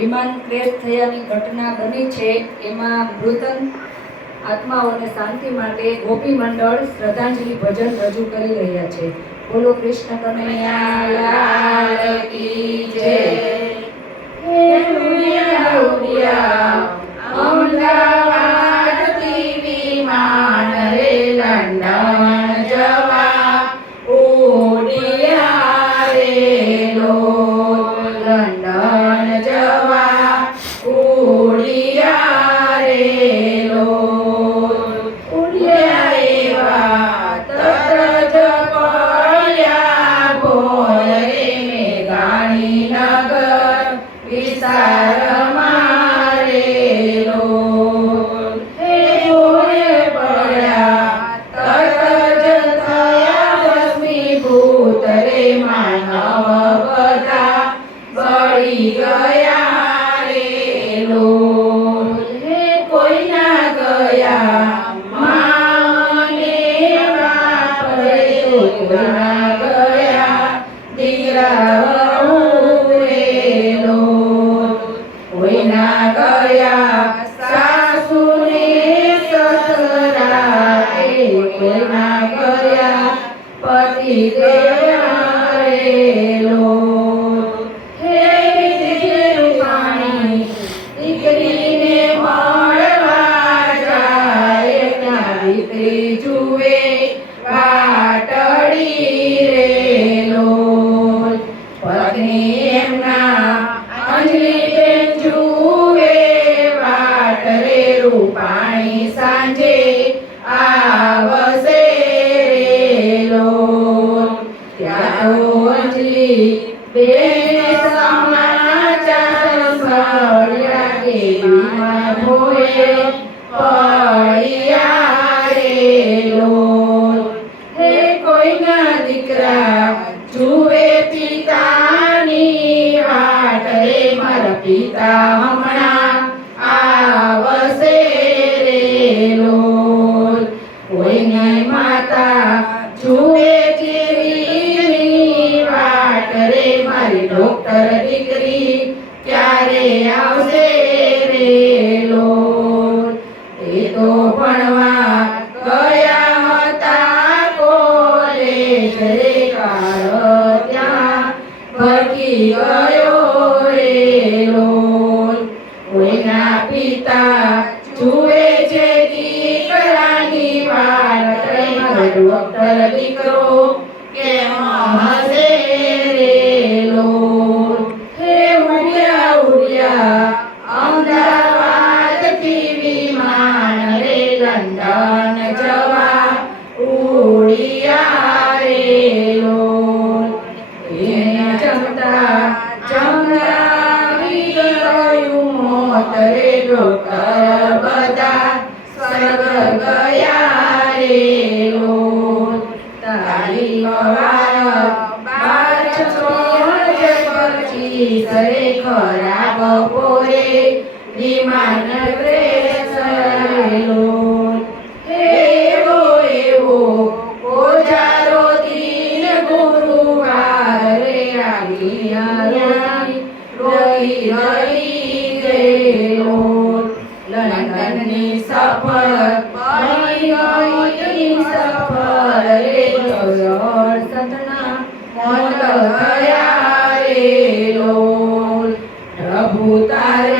વિમાન ક્રેશ થયાની ઘટના બની છે, એમાં મૃતન આત્માઓને શાંતિ માટે ગોપી મંડળ શ્રદ્ધાંજલિ ભજન રજૂ કરી રહ્યા છે. બોલો કૃષ્ણ કનૈયા કી જય. બળી ગયા રે લોલ હે કોઈ ના ગયા માને બાપ રે કોઈ ના ગયા દીકરા વહુ રે લોલ કોઈ ના ગયા ગયા પતિ દેવા રે દીકરી જુએ વાટડી રે લોલ પત્ની એમના અંજલી બેન જુએ વાટ રે રૂપાણી સાંજે આવશે રે લોલ ત્યાં અંજલી બેન સમાચાર સળિયા કે ભોએ પડ્યા હે કોઈના દીકરા, જુએ પિતાની વાટ. મારા પિતા હમણાં આવશે રે કોઈની માતા, જુએ જેવી વાટ. મારી ડોક્ટર દીકરી, ક્યારે આવશે રે કાળ ત્યાં ભટકી ગયો રે લોલ કોઈના પિતા જુએ છે દીકરાની વાત ડોક્ટર દીકરો મોત રે ડોક્ટર બધા સ્વર્ગ ગયા રે તારીખ વાર બાર છોડ પચીસ રે ખરાબ પોરે વિમાન રે આવ્યા રોઈ સફર બની ગઈ સફર રે સતના લોલ પ્રભુ તારે